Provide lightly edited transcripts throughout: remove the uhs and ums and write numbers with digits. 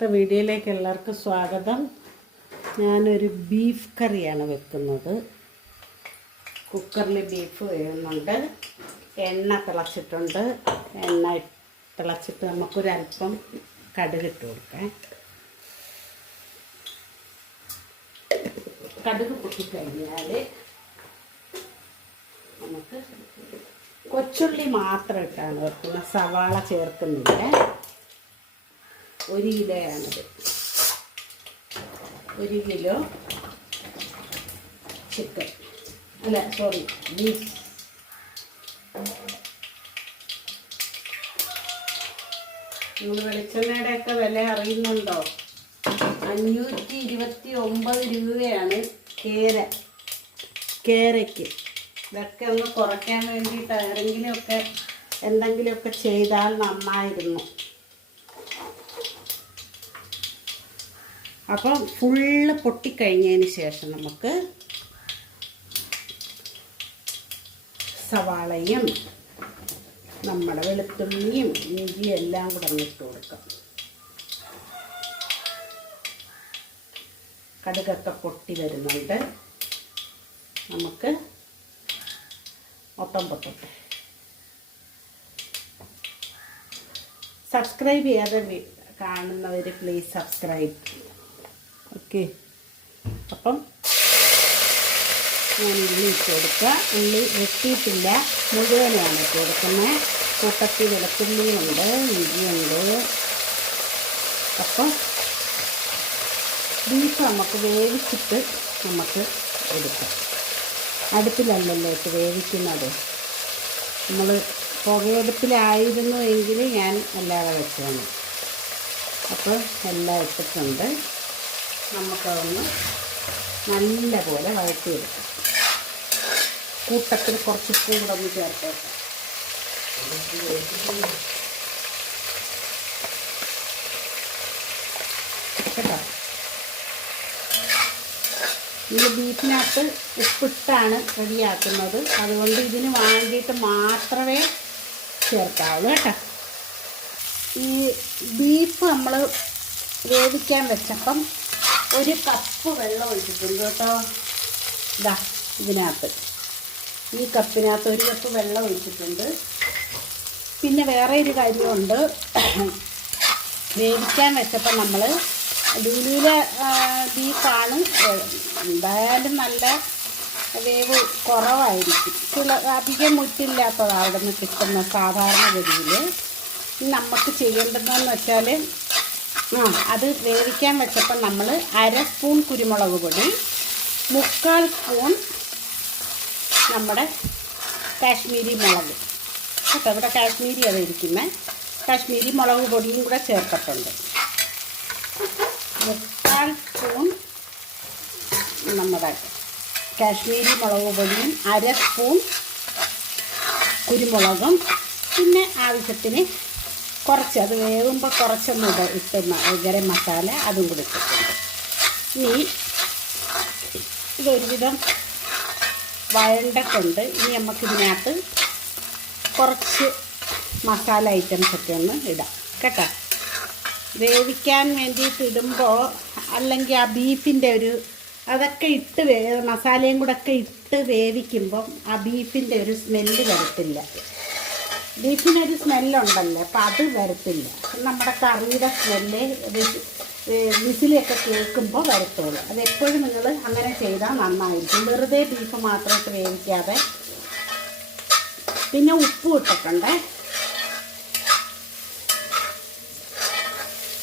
ഇന്നത്തെ വീഡിയോയിലേക്ക് എല്ലാവർക്കും സ്വാഗതം. ഞാനൊരു ബീഫ് കറിയാണ് വെക്കുന്നത്. കുക്കറിൽ ബീഫ് വേവുന്നുണ്ട്. എണ്ണ തിളച്ചിട്ടുണ്ട്. എണ്ണ തിളച്ചിട്ട് നമുക്കൊരല്പം കടുകിട്ട് കൊടുക്കാം. കടുക് പൊട്ടിക്കഴിഞ്ഞാൽ നമുക്ക് കൊച്ചുള്ളി മാത്രം ഇട്ടാണ് വെക്കുന്നത്. സവാള ചേർക്കുന്നില്ല. 1 കിലോയാണിത്. 1 കിലോ ചിക്കൻ, അല്ല സോറി ബീഫ്. നിങ്ങൾ വെളിച്ചെണ്ണയുടെയൊക്കെ വില അറിയുന്നുണ്ടോ? 529 രൂപയാണ് കേരയ്ക്ക്. ഇതൊക്കെ ഒന്ന് കുറയ്ക്കാൻ വേണ്ടിയിട്ട് എന്തെങ്കിലുമൊക്കെ ചെയ്താൽ നന്നായിരുന്നു. അപ്പം ഫുള്ള് പൊട്ടിക്കഴിഞ്ഞതിന് ശേഷം നമുക്ക് സവാളയും നമ്മുടെ വെളുത്തുള്ളിയും ഇഞ്ചിയും എല്ലാം കൂടെ ഇട്ട് കൊടുക്കാം. കടുകൊക്കെ പൊട്ടി വരുന്നുണ്ട്. നമുക്ക് മൊത്തം പൊട്ടട്ടെ. സബ്സ്ക്രൈബ് ചെയ്യാതെ കാണുന്നവർ പ്ലീസ് സബ്സ്ക്രൈബ്. ഓക്കെ, അപ്പം ഞാൻ ഉള്ളി ഇട്ട് കൊടുക്കുക. ഉള്ളി വെട്ടിയിട്ടില്ല, മുഴുവനാണ് ഇട്ട് കൊടുക്കുന്നത്. കൂട്ടത്തിൽ വെളുത്തുള്ളിയുണ്ട്, ഇഞ്ചിയുണ്ട്. അപ്പം ബീഫ് നമുക്ക് വേവിച്ചിട്ട് നമുക്ക് എടുക്കാം. അടുപ്പിലല്ലല്ലോ ഇട്ട് വേവിക്കുന്നത്. നമ്മൾ പുകയടുപ്പിലായിരുന്നു എങ്കിൽ ഞാൻ അല്ലാതെ വെച്ചാണ്. അപ്പോൾ എല്ലാം ഇട്ടിട്ടുണ്ട്. നമുക്കതൊന്ന് നല്ലപോലെ വഴറ്റിയെടുക്കാം. കൂട്ടത്തിൽ കുറച്ച് കൂടെ ഒന്ന് ചേർത്തേക്കാം. കേട്ടോ, ഈ ബീഫിനകത്ത് ഉപ്പിട്ടാണ് റെഡിയാക്കുന്നത്. അതുകൊണ്ട് ഇതിന് വേണ്ടിയിട്ട് മാത്രമേ ചേർക്കാവുള്ളൂ കേട്ടോ. ഈ ബീഫ് നമ്മൾ വേവിക്കാൻ വെച്ചപ്പം 1 കപ്പ് വെള്ളം ഒഴിച്ചിട്ടുണ്ട് കേട്ടോ. ഇതാ ഇതിനകത്ത്, ഈ കപ്പിനകത്ത് 1 കപ്പ് വെള്ളം ഒഴിച്ചിട്ടുണ്ട്. പിന്നെ വേറെ ഒരു കാര്യമുണ്ട്. വേവിക്കാൻ വെച്ചപ്പോൾ നമ്മൾ ഡൂലിയിലെ ബീഫാണ്. എന്തായാലും നല്ല വേവ് കുറവായിരിക്കും. അധികം മുറ്റില്ലാത്തതാണ് അവിടെ നിന്ന് കിട്ടുന്ന സാധാരണ ഗതിയിൽ. നമുക്ക് ചെയ്യേണ്ടതെന്ന് വെച്ചാൽ അത് വേവിക്കാൻ വെച്ചപ്പോൾ നമ്മൾ 1/2 സ്പൂൺ കുരുമുളക് പൊടി, 3/4 സ്പൂൺ നമ്മുടെ കാശ്മീരി മുളക് കേട്ടോ. ഇവിടെ കാശ്മീരി അത് ഇരിക്കുന്നത്. കാശ്മീരി മുളക് പൊടിയും കൂടെ ചേർത്തിട്ടുണ്ട്. 3/4 സ്പൂൺ നമ്മുടെ കാശ്മീരി മുളക് പൊടിയും, 1/2 സ്പൂൺ കുരുമുളകും, പിന്നെ ആവശ്യത്തിന് കുറച്ച്, അത് വേകുമ്പോൾ കുറച്ചൊന്നും ഇട്ട് ഗരം മസാല അതും കൂടി ഇട്ടിട്ടുണ്ട്. ഇനി ഇതൊരുവിധം വഴണ്ടൊക്കെയുണ്ട്. ഇനി നമുക്കിതിനകത്ത് കുറച്ച് മസാല ഐറ്റംസൊക്കെ ഒന്ന് ഇടാം കേട്ടോ. വേവിക്കാൻ വേണ്ടിയിട്ട് ഇടുമ്പോൾ അല്ലെങ്കിൽ ആ ബീഫിൻ്റെ അതൊക്കെ ഇട്ട് മസാലയും കൂടെ ഒക്കെ ഇട്ട് വേവിക്കുമ്പം ആ ബീഫിൻ്റെ ഒരു സ്മെല്ല് വരത്തില്ല. ബീഫിനൊരു സ്മെല്ലുണ്ടല്ലോ, അപ്പം അത് വരത്തില്ല. നമ്മുടെ കറിയുടെ സ്മെല്ല് വിസിലൊക്കെ കേൾക്കുമ്പോൾ വരത്തുള്ളൂ. അതെപ്പോഴും നിങ്ങൾ അങ്ങനെ ചെയ്താൽ നന്നായിരിക്കും. വെറുതെ ബീഫ് മാത്രമായിട്ട് വേവിക്കാതെ. പിന്നെ ഉപ്പും ഇട്ടിട്ടുണ്ട്.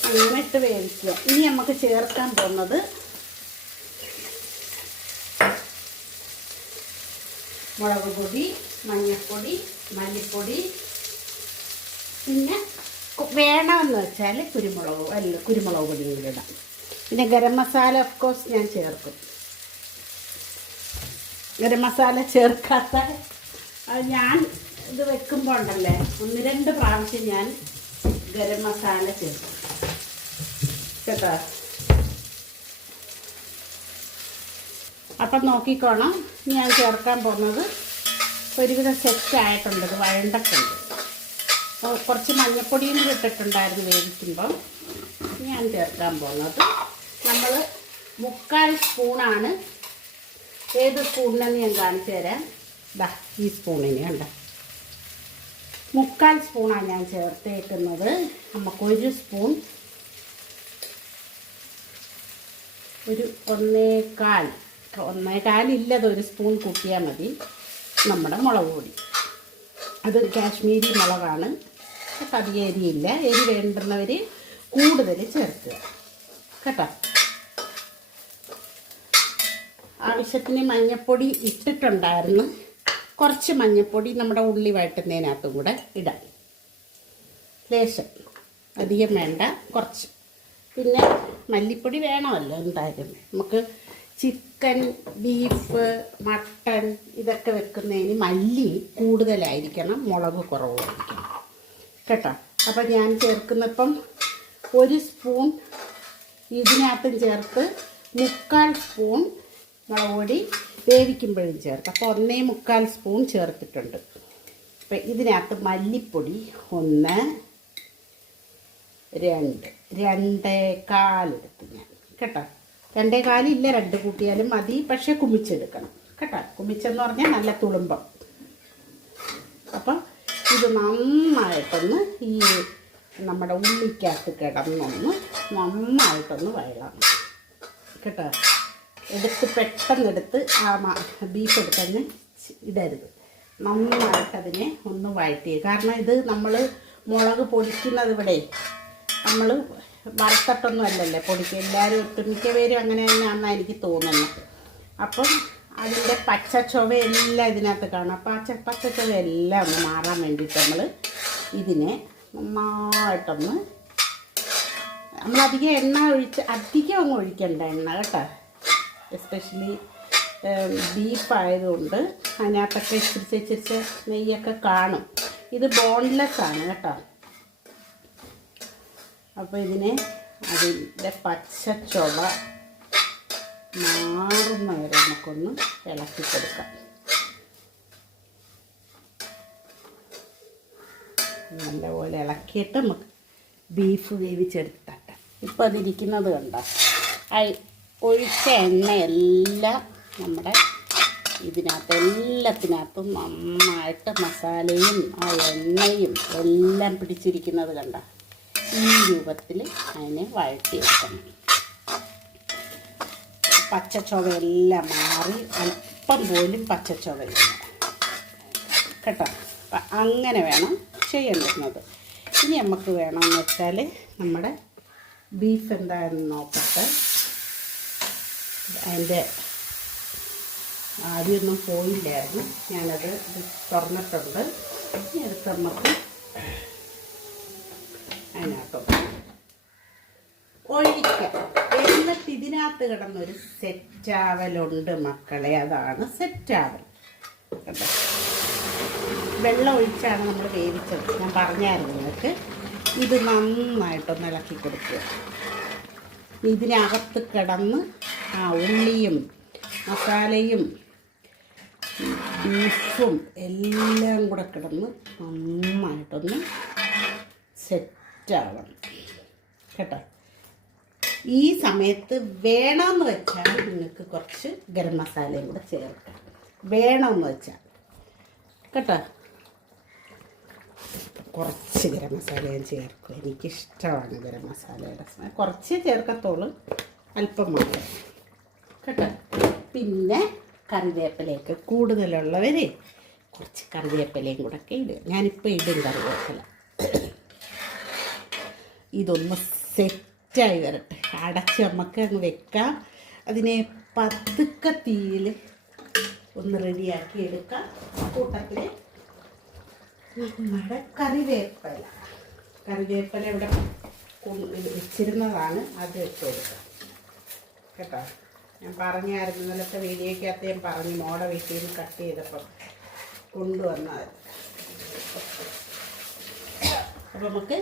അങ്ങനെ ഇട്ട് വേവിക്കുക. ഇനി നമുക്ക് ചേർക്കാൻ പോകുന്നത് മുളക് പൊടി, മഞ്ഞൾപ്പൊടി, മല്ലിപ്പൊടി, പിന്നെ വേണമെന്ന് വെച്ചാൽ കുരുമുളക് പൊടിയും കൂടി ഇടാം. പിന്നെ ഗരം മസാല ഓഫ് കോഴ്സ് ഞാൻ ചേർക്കും. ഗരം മസാല ചേർക്കാത്ത ഞാൻ ഇത് വെക്കുമ്പോൾ ഉണ്ടല്ലേ 1-2 പ്രാവശ്യം ഞാൻ ഗരം മസാല ചേർക്കും കേട്ടോ. അപ്പം നോക്കിക്കോണം. ഞാൻ ചേർക്കാൻ പോകുന്നത് ഒരുവിധം സെറ്റായിട്ടുണ്ട്. ഇത് വഴണ്ടൊക്കെ ഉണ്ട്. കുറച്ച് മഞ്ഞൾപ്പൊടിയും കൂടി ഇട്ടിട്ടുണ്ടായിരുന്നു വേവിക്കുമ്പം. ഞാൻ ചേർക്കാൻ പോകുന്നത് നമ്മൾ 3/4 സ്പൂണാണ്. ഏത് സ്പൂണിനെന്ന് ഞാൻ കാണിച്ചു തരാം. ദാ ഈ സ്പൂണിന് കണ്ട 3/4 സ്പൂണാണ് ഞാൻ ചേർത്തേക്കുന്നത്. നമുക്ക് 1 സ്പൂൺ, ഒരു 1/4 ഇല്ലത് 1 സ്പൂൺ കൂട്ടിയാൽ മതി നമ്മുടെ മുളക് പൊടി. അതൊരു കാശ്മീരി മുളകാണ്. അധികം എരിയില്ല. എരി വേണ്ടുന്നവർ കൂടുതൽ ചേർക്കുക കേട്ടോ. ആവശ്യത്തിന് മഞ്ഞൾപ്പൊടി ഇട്ടിട്ടുണ്ടായിരുന്നു. കുറച്ച് മഞ്ഞൾപ്പൊടി നമ്മുടെ ഉള്ളി വഴറ്റുന്നതിനകത്തും കൂടെ ഇടാം. ലേശം, അധികം വേണ്ട, കുറച്ച്. പിന്നെ മല്ലിപ്പൊടി വേണമല്ലോ എന്തായാലും. നമുക്ക് ചിക്കൻ, ബീഫ്, മട്ടൺ ഇതൊക്കെ വെക്കുന്നതിന് മല്ലി കൂടുതലായിരിക്കണം, മുളക് കുറവായിരിക്കണം കേട്ടോ. അപ്പം ഞാൻ ചേർക്കുന്നപ്പം 1 സ്പൂൺ ഇതിനകത്തും ചേർത്ത് 3/4 സ്പൂൺ മുളക് പൊടി വേവിക്കുമ്പോഴും ചേർത്ത്. അപ്പോൾ 1/4 സ്പൂൺ ചേർത്തിട്ടുണ്ട്. അപ്പം ഇതിനകത്ത് മല്ലിപ്പൊടി 1, 2, 2/4 എടുത്ത് ഞാൻ കേട്ടോ. 2/4 ഇല്ല, 2 കൂട്ടിയാലും മതി. പക്ഷേ കുമിച്ചെടുക്കണം കേട്ടോ. കുമിച്ചെന്ന് പറഞ്ഞാൽ നല്ല തുളുമ്പം. അപ്പം ഇത് നന്നായിട്ടൊന്ന് ഈ നമ്മുടെ ഉള്ളിക്കകത്ത് കിടന്നൊന്ന് നന്നായിട്ടൊന്ന് വഴളണം കേട്ടോ. പെട്ടെന്നെടുത്ത് ആ ബീഫ് എടുത്തങ്ങ് ഇടരുത്. നന്നായിട്ടതിനെ ഒന്ന് വഴറ്റി. കാരണം ഇത് നമ്മൾ മുളക് പൊടിക്കുന്നത് ഇവിടെ നമ്മൾ വറുത്തട്ടൊന്നും അല്ലല്ലേ പൊടിക്കുക. എല്ലാവരും ഒട്ടുമിക്ക പേരും അങ്ങനെ തന്നെയാണെന്നാണ് എനിക്ക് തോന്നുന്നത്. അപ്പം അതിൻ്റെ പച്ച ചുവയെല്ലാം ഇതിനകത്ത് കാണും. അപ്പം ആ പച്ച ചുവയെല്ലാം ഒന്ന് മാറാൻ വേണ്ടിയിട്ട് നമ്മൾ ഇതിനെ നന്നായിട്ടൊന്ന്, നമ്മളധികം എണ്ണ അധികം അങ്ങ് ഒഴിക്കേണ്ട എണ്ണ കേട്ടോ. എസ്പെഷ്യലി ബീഫ് ആയതുകൊണ്ട് അതിനകത്തൊക്കെ ഇച്ചിരിച്ച് നെയ്യൊക്കെ കാണും. ഇത് ബോൺലെസ് ആണ് കേട്ടോ. അപ്പോൾ ഇതിനെ അതിൻ്റെ പച്ച ചുവ മാറുന്ന വരെ നമുക്കൊന്ന് ഇളക്കി കൊടുക്കാം. നല്ലപോലെ ഇളക്കിയിട്ട് നമുക്ക് ബീഫ് വേവിച്ചെടുത്തിട്ട് ഇപ്പം അതിരിക്കുന്നത് കണ്ടോ. ഒഴിച്ച എണ്ണയെല്ലാം നമ്മുടെ എല്ലാത്തിനകത്തും നന്നായിട്ട് മസാലയും ആ എണ്ണയും എല്ലാം പിടിച്ചിരിക്കുന്നത് കണ്ട. ഈ രൂപത്തിൽ അതിനെ വഴറ്റി വെക്കണം. പച്ചച്ചുവയെല്ലാം മാറി അല്പം പോലും പച്ചച്ചുവയില്ല കേട്ടോ. അപ്പം അങ്ങനെ വേണം ചെയ്യേണ്ടുന്നത്. ഇനി നമുക്ക് വേണമെന്ന് വെച്ചാൽ നമ്മുടെ ബീഫ് എന്താണെന്ന് നോക്കട്ടെ. അതിൻ്റെ ആദ്യമൊന്നും പോയില്ലായിരുന്നു. ഞാനത് തുറന്നിട്ടുണ്ട്. ഇനി അടുത്ത് നമുക്ക് അതിനകത്തോട്ട് ഒഴിക്കാം. എന്നിട്ട് ഇതിനകത്ത് കിടന്നൊരു സെറ്റാവലുണ്ട് മക്കളെ. അതാണ് സെറ്റാവൽ കേട്ടോ. വെള്ളം ഒഴിച്ചാണ് നമ്മൾ വേവിച്ചത്. ഞാൻ പറഞ്ഞായിരുന്നു നിങ്ങൾക്ക്. ഇത് നന്നായിട്ടൊന്ന് ഇളക്കി കൊടുക്കുക. ഇതിനകത്ത് കിടന്ന് ആ ഉള്ളിയും മസാലയും ബീഫും എല്ലാം കൂടെ കിടന്ന് നന്നായിട്ടൊന്ന് സെറ്റാവണം കേട്ടോ. ഈ സമയത്ത് വേണമെന്ന് വെച്ചാൽ നിങ്ങൾക്ക് കുറച്ച് ഗരം മസാലയും കൂടെ ചേർക്കാം. വേണമെന്ന് വെച്ചാൽ കേട്ടോ. കുറച്ച് ഗരം മസാല ഞാൻ ചേർക്കും. എനിക്കിഷ്ടമാണ് ഗരം മസാലയുടെ സ്മെൽ. കുറച്ച് ചേർക്കത്തുള്ളൂ, അല്പം മാത്രം കേട്ടോ. പിന്നെ കറിവേപ്പിലയൊക്കെ കൂടുതലുള്ളവർ കുറച്ച് കറിവേപ്പിലയും കൂടെ ഒക്കെ ഇടുക. ഞാനിപ്പോൾ ഇടും കറിവേപ്പില. ഇതൊന്ന് സെറ്റായി വരട്ടെ. അടച്ച് നമുക്ക് അങ്ങ് വെക്കാം. അതിനെ പതുക്കെ തീയിൽ ഒന്ന് റെഡിയാക്കി എടുക്കാം. കൂട്ടത്തിൽ നമ്മുടെ കറിവേപ്പില ഇവിടെ വെച്ചിരുന്നതാണ്. അത് വെച്ച് കൊടുക്കാം കേട്ടോ. ഞാൻ പറഞ്ഞായിരുന്നു ഇന്നലത്തെ വീഡിയോയ്ക്കകത്ത് ഞാൻ പറഞ്ഞു, മോടെ വീട്ടിൽ നിന്ന് കട്ട് ചെയ്തപ്പം കൊണ്ടുവന്നത്. അപ്പോൾ നമുക്ക്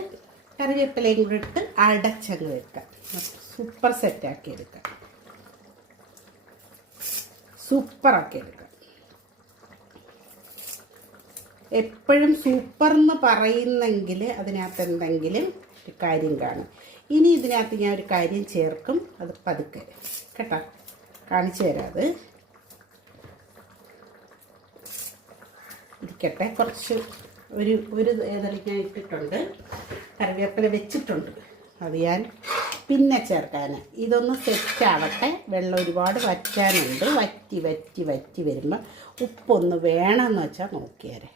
കറിവേപ്പിലയും കൂടെ ഇട്ട് അടച്ചങ്ങ് വെക്കാം. സൂപ്പർ സെറ്റാക്കി എടുക്കാം. സൂപ്പറാക്കി എടുക്കാം. എപ്പോഴും സൂപ്പർ എന്ന് പറയുന്നെങ്കിൽ അതിനകത്ത് എന്തെങ്കിലും കാര്യം കാണും. ഇനി ഇതിനകത്ത് ഞാൻ ഒരു കാര്യം ചേർക്കും, അത് പതുക്കെ കേട്ടോ കാണിച്ചു തരാം. അത് ഇരിക്കട്ടെ. കുറച്ച് ഒരു ഏതെങ്കിലും ഞാൻ ഇട്ടിട്ടുണ്ട്, കറിവേപ്പില വെച്ചിട്ടുണ്ട്, അത് ഞാൻ പിന്നെ ചേർക്കാൻ. ഇതൊന്ന് സെറ്റാവട്ടെ. വെള്ളം ഒരുപാട് വറ്റാനുണ്ട്. വറ്റി വറ്റി വറ്റി വരുമ്പോൾ ഉപ്പൊന്ന് വേണമെന്ന് വെച്ചാൽ നോക്കിയാരെ.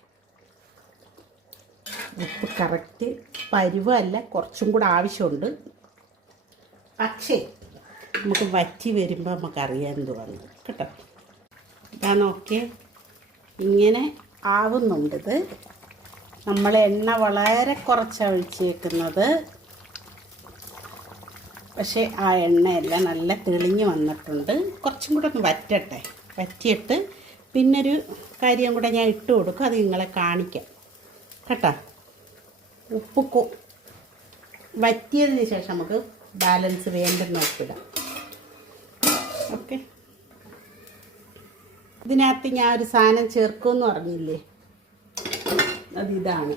ഉപ്പ് കറക്റ്റ് പരുവല്ല, കുറച്ചും കൂടെ ആവശ്യമുണ്ട്. പക്ഷേ നമുക്ക് വറ്റി വരുമ്പോൾ നമുക്കറിയാൻ തോന്നുന്നു കേട്ടോ. ഇതാ നോക്കിയേ, ഇങ്ങനെ ആവുന്നുണ്ട്. നമ്മൾ എണ്ണ വളരെ കുറച്ചാണ് ഒഴിച്ചേക്കുന്നത്. പക്ഷേ ആ എണ്ണയെല്ലാം നല്ല തെളിഞ്ഞ് വന്നിട്ടുണ്ട്. കുറച്ചും കൂടെ ഒന്ന് വറ്റട്ടെ. വറ്റിയിട്ട് പിന്നൊരു കാര്യം കൂടെ ഞാൻ ഇട്ട് കൊടുക്കും, അത് നിങ്ങളെ കാണിക്കാം കേട്ടോ. ഉപ്പ് വറ്റിയതിന് ശേഷം നമുക്ക് ബാലൻസ് വേണ്ടെന്ന് നോക്കിടാം. ഓക്കെ, ഇതിനകത്ത് ഞാൻ ഒരു സാധനം ചേർക്കുമെന്ന് പറഞ്ഞില്ലേ, അതിതാണ്.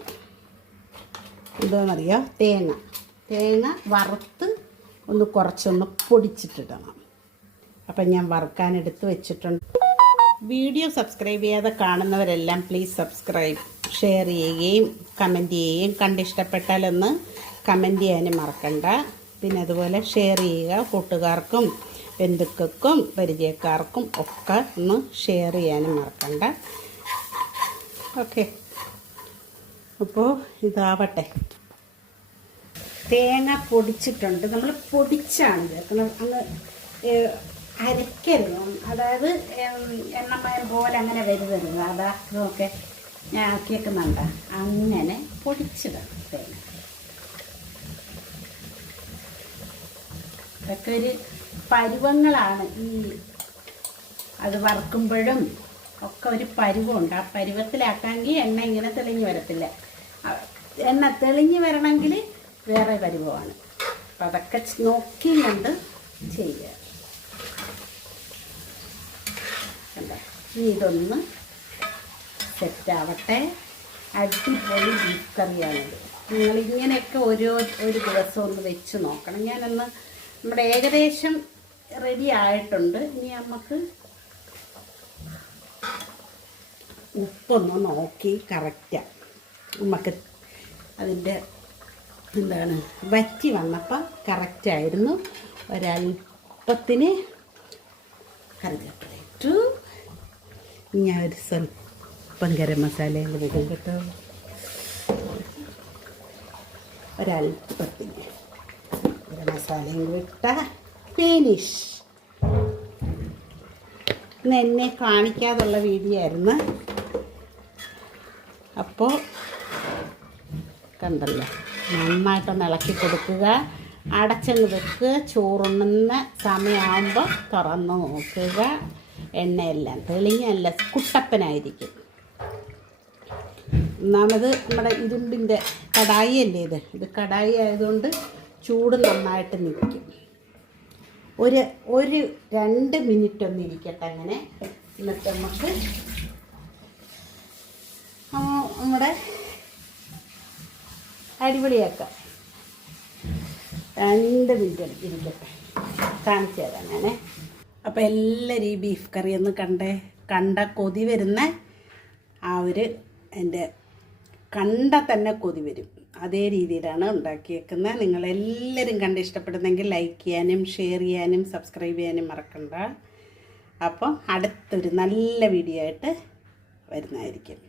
എന്തോന്നറിയോ, തേങ്ങ വറുത്ത് ഒന്ന് കുറച്ചൊന്ന് പൊടിച്ചിട്ടിടണം. അപ്പം ഞാൻ വറുക്കാനെടുത്ത് വെച്ചിട്ടുണ്ട്. വീഡിയോ സബ്സ്ക്രൈബ് ചെയ്യാതെ കാണുന്നവരെല്ലാം പ്ലീസ് സബ്സ്ക്രൈബ്, ഷെയർ ചെയ്യുകയും കമൻറ്റ് ചെയ്യുകയും, കണ്ടിഷ്ടപ്പെട്ടാലൊന്ന് കമൻറ്റ് ചെയ്യാനും മറക്കണ്ട. പിന്നെ അതുപോലെ ഷെയർ ചെയ്യുക, കൂട്ടുകാർക്കും ബന്ധുക്കൾക്കും പരിചയക്കാർക്കും ഒക്കെ ഒന്ന് ഷെയർ ചെയ്യാനും മറക്കണ്ട. ഓക്കെ, അപ്പോൾ ഇതാവട്ടെ. തേങ്ങ പൊടിച്ചിട്ടുണ്ട്. നമ്മൾ പൊടിച്ചാണ് ചേർക്കുന്നത്, അങ്ങ് അരക്കരുത്. അതായത് എണ്ണമയം പോലെ അങ്ങനെ വരുതരുത്. അതാക്കെ ഞാൻ ആക്കിയേക്കുന്നുണ്ട്. അങ്ങനെ പൊടിച്ചതാണ് തേങ്ങ. ഇതൊക്കെ ഒരു പരുവങ്ങളാണ്. അത് വറുക്കുമ്പോഴും ഒക്കെ ഒരു പരുവമുണ്ട്. ആ പരുവത്തിലാക്കാമെങ്കിൽ എണ്ണ ഇങ്ങനെ തെളിഞ്ഞ് വരത്തില്ല. എണ്ണ തെളിഞ്ഞ് വരണമെങ്കിൽ വേറെ പരുവമാണ്. അപ്പം അതൊക്കെ നോക്കി കണ്ട് ചെയ്യുക. കണ്ടോ, ഇനി ഇതൊന്ന് സെറ്റാവട്ടെ. അടിപൊളി ബീഫ് കറിയാണിത്. നിങ്ങളിങ്ങനെയൊക്കെ ഒരു ദിവസം ഒന്ന് വെച്ച് നോക്കണം. ഞാനൊന്ന് നമ്മുടെ ഏകദേശം റെഡി ആയിട്ടുണ്ട്. ഇനി നമുക്ക് ഉപ്പൊന്ന് നോക്കി കറക്റ്റാണ്. നമുക്ക് അതിൻ്റെ എന്താണ് വറ്റി വന്നപ്പോൾ കറക്റ്റായിരുന്നു. ഒരല്പത്തിന് കറിവേപ്പില ഇട്ടു. ഞാൻ ഒരു സ്വല്പം ഗരം മസാലയും കൂടി ഇടും കേട്ടോ. ഒരല്പത്തിന് ഗരം മസാലയും കൂടി ഇട്ട ഫിനിഷ്. ഇന്ന് എന്നെ കാണിക്കാതുള്ള വീഡിയോ ആയിരുന്നു. അപ്പോൾ കണ്ടല്ലോ, നന്നായിട്ടൊന്ന് ഇളക്കി കൊടുക്കുക, അടച്ചങ്ങ് വെക്കുക. ചോറുണ്ണുന്ന സമയമാകുമ്പോൾ തുറന്ന് നോക്കുക. എണ്ണയെല്ലാം തെളിഞ്ഞല്ല കുട്ടപ്പനായിരിക്കും. ഒന്നാമത് നമ്മുടെ ഇരുമ്പിൻ്റെ കടായി അല്ലേ ഇത് കടായി ആയതുകൊണ്ട് ചൂട് നന്നായിട്ട് നിൽക്കും. ഒരു 2 മിനിറ്റ് ഒന്ന് ഇരിക്കട്ടെ അങ്ങനെ. എന്നിട്ട് നമുക്ക് നമ്മുടെ അടിപൊളിയാക്കാം. 2 മിനിറ്റ് ഇരിക്കട്ടെ, കാണിച്ചു തരാം ഞാൻ. അപ്പോൾ എല്ലാവരും ഈ ബീഫ് കറി ഒന്ന് കണ്ട കൊതി വരുന്ന എൻ്റെ കണ്ട തന്നെ കൊതി വരും. അതേ രീതിയിലാണ് ഉണ്ടാക്കിയേക്കുന്നത്. നിങ്ങളെല്ലാവരും കണ്ട് ഇഷ്ടപ്പെടുന്നെങ്കിൽ ലൈക്ക് ചെയ്യാനും ഷെയർ ചെയ്യാനും സബ്സ്ക്രൈബ് ചെയ്യാനും മറക്കണ്ട. അപ്പോൾ അടുത്തൊരു നല്ല വീഡിയോ ആയിട്ട് വരുന്നതായിരിക്കും.